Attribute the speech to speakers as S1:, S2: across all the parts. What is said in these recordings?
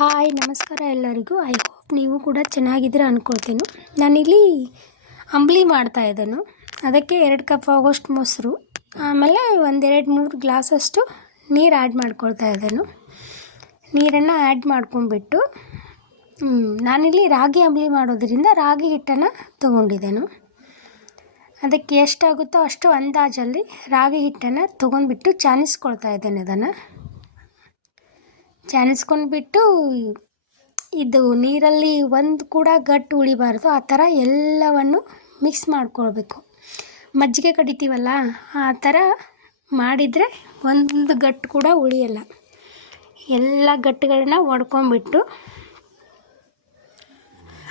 S1: Hi, ನಮಸ್ಕಾರ ಎಲ್ಲರಿಗೂ. I hope ನೀವು ಕೂಡ ಚೆನ್ನಾಗಿದ್ದೀರ ಅಂದ್ಕೊಳ್ತೀನಿ ನಾನಿಲ್ಲಿ ಅಂಬ್ಲಿ ಮಾಡ್ತಾ ಇದ್ದಾನು. ಅದಕ್ಕೆ ಎರಡು ಕಪ್ ಆಗೋಷ್ಟು ಮೊಸರು, ಆಮೇಲೆ ಒಂದೆರಡು ಮೂರು ಗ್ಲಾಸಷ್ಟು ನೀರು ಆ್ಯಡ್ ಮಾಡ್ಕೊಳ್ತಾ ಇದ್ದಾನು. ನೀರನ್ನು ಆ್ಯಡ್ ಮಾಡ್ಕೊಂಡ್ಬಿಟ್ಟು ನಾನಿಲ್ಲಿ ರಾಗಿ ಅಂಬ್ಲಿ ಮಾಡೋದ್ರಿಂದ ರಾಗಿ ಹಿಟ್ಟನ್ನು ತೊಗೊಂಡಿದ್ದೇನು. ಅದಕ್ಕೆ ಎಷ್ಟಾಗುತ್ತೋ ಅಷ್ಟು ಅಂದಾಜಲ್ಲಿ ರಾಗಿ ಹಿಟ್ಟನ್ನು ತೊಗೊಂಡ್ಬಿಟ್ಟು ಚಾನಿಸ್ಕೊಳ್ತಾ ಇದ್ದೇನೆ ಅದನ್ನು ಚಾನಿಸ್ಕೊಂಡ್ಬಿಟ್ಟು ಇದು ನೀರಲ್ಲಿ ಒಂದು ಕೂಡ ಗಟ್ಟು ಉಳಿಬಾರ್ದು, ಆ ಥರ ಎಲ್ಲವನ್ನು ಮಿಕ್ಸ್ ಮಾಡ್ಕೊಳ್ಬೇಕು. ಮಜ್ಜಿಗೆ ಕಡಿತೀವಲ್ಲ, ಆ ಥರ ಮಾಡಿದರೆ ಒಂದು ಗಟ್ಟು ಕೂಡ ಉಳಿಯಲ್ಲ. ಎಲ್ಲ ಗಟ್ಟುಗಳನ್ನ ಒಡ್ಕೊಂಬಿಟ್ಟು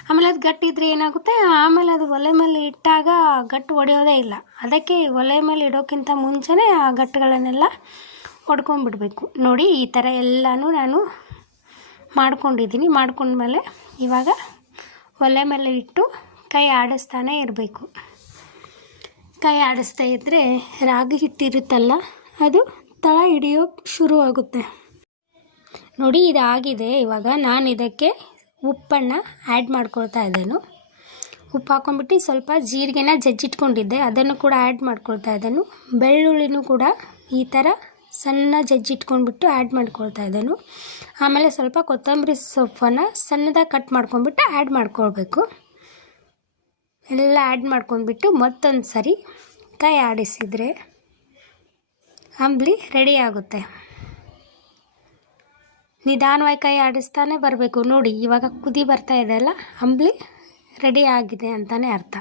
S1: ಆಮೇಲೆ ಅದು ಗಟ್ಟಿದ್ರೆ ಏನಾಗುತ್ತೆ, ಆಮೇಲೆ ಅದು ಒಲೆ ಮೇಲೆ ಇಟ್ಟಾಗ ಗಟ್ಟು ಒಡೆಯೋದೇ ಇಲ್ಲ. ಅದಕ್ಕೆ ಒಲೆ ಮೇಲೆ ಇಡೋಕ್ಕಿಂತ ಮುಂಚೆನೇ ಆ ಗಟ್ಟುಗಳನ್ನೆಲ್ಲ ಹೊಡ್ಕೊಂಡ್ಬಿಡ್ಬೇಕು ನೋಡಿ, ಈ ಥರ ಎಲ್ಲನೂ ನಾನು ಮಾಡ್ಕೊಂಡಿದ್ದೀನಿ. ಮಾಡ್ಕೊಂಡ್ಮೇಲೆ ಇವಾಗ ಒಲೆ ಮೇಲೆ ಇಟ್ಟು ಕೈ ಆಡಿಸ್ತಾನೆ ಇರಬೇಕು. ಕೈ ಆಡಿಸ್ತಾ ಇದ್ದರೆ ರಾಗಿ ಹಿಟ್ಟಿರುತ್ತಲ್ಲ, ಅದು ತಳ ಹಿಡಿಯೋಕ್ ಶುರು ಆಗುತ್ತೆ. ನೋಡಿ, ಇದಾಗಿದೆ. ಇವಾಗ ನಾನು ಇದಕ್ಕೆ ಉಪ್ಪನ್ನು ಆ್ಯಡ್ ಮಾಡ್ಕೊಳ್ತಾ ಇದ್ದೇನೆ. ಉಪ್ಪು ಹಾಕೊಂಡ್ಬಿಟ್ಟು ಸ್ವಲ್ಪ ಜೀರಿಗೆನ ಜಜ್ಜಿಟ್ಕೊಂಡಿದ್ದೆ. ಅದನ್ನು ಕೂಡ ಆ್ಯಡ್ ಮಾಡ್ಕೊಳ್ತಾ ಇದ್ದೇನೆ. ಬೆಳ್ಳುಳ್ಳಿನೂ ಕೂಡ ಈ ಥರ ಸಣ್ಣ ಜಜ್ಜಿಟ್ಕೊಂಡ್ಬಿಟ್ಟು ಆ್ಯಡ್ ಮಾಡ್ಕೊಳ್ತಾ ಇದ್ದಾನು. ಆಮೇಲೆ ಸ್ವಲ್ಪ ಕೊತ್ತಂಬರಿ ಸೊಪ್ಪನ್ನು ಸಣ್ಣದಾಗಿ ಕಟ್ ಮಾಡ್ಕೊಂಡ್ಬಿಟ್ಟು ಆ್ಯಡ್ ಮಾಡ್ಕೊಳ್ಬೇಕು. ಎಲ್ಲ ಆ್ಯಡ್ ಮಾಡ್ಕೊಂಡ್ಬಿಟ್ಟು ಮತ್ತೊಂದು ಸರಿ ಕೈ ಆಡಿಸಿದರೆ ಅಂಬ್ಲಿ ರೆಡಿ ಆಗುತ್ತೆ. ನಿಧಾನವಾಗಿ ಕೈ ಆಡಿಸ್ತಾನೆ ಬರಬೇಕು. ನೋಡಿ, ಇವಾಗ ಕುದಿ ಬರ್ತಾ ಇದೆ ಅಲ್ಲ? ಅಂಬ್ಲಿ ರೆಡಿ ಆಗಿದೆ ಅಂತಲೇ ಅರ್ಥ.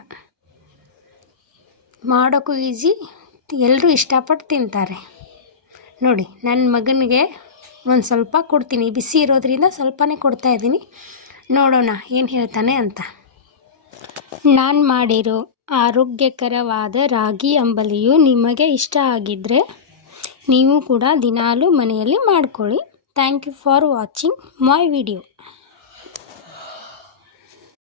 S1: ಮಾಡೋಕ್ಕೂ ಈಸಿ ಎಲ್ಲರೂ ಇಷ್ಟಪಟ್ಟು ತಿಂತಾರೆ. ನೋಡಿ ನನ್ನ ಮಗನಿಗೆ ಒಂದು ಸ್ವಲ್ಪ ಕೊಡ್ತೀನಿ. ಬಿಸಿ ಇರೋದ್ರಿಂದ ಸ್ವಲ್ಪನೇ ಕೊಡ್ತಾ ಇದ್ದೀನಿ. ನೋಡೋಣ ಏನು ಹೇಳ್ತಾನೆ ಅಂತ. ನಾನು ಮಾಡಿರೋ ಆರೋಗ್ಯಕರವಾದ ರಾಗಿ ಅಂಬಲಿಯು ನಿಮಗೆ ಇಷ್ಟ ಆಗಿದ್ದರೆ ನೀವು ಕೂಡ ದಿನಾಲೂ ಮನೆಯಲ್ಲಿ ಮಾಡ್ಕೊಳ್ಳಿ. Thank you for watching my video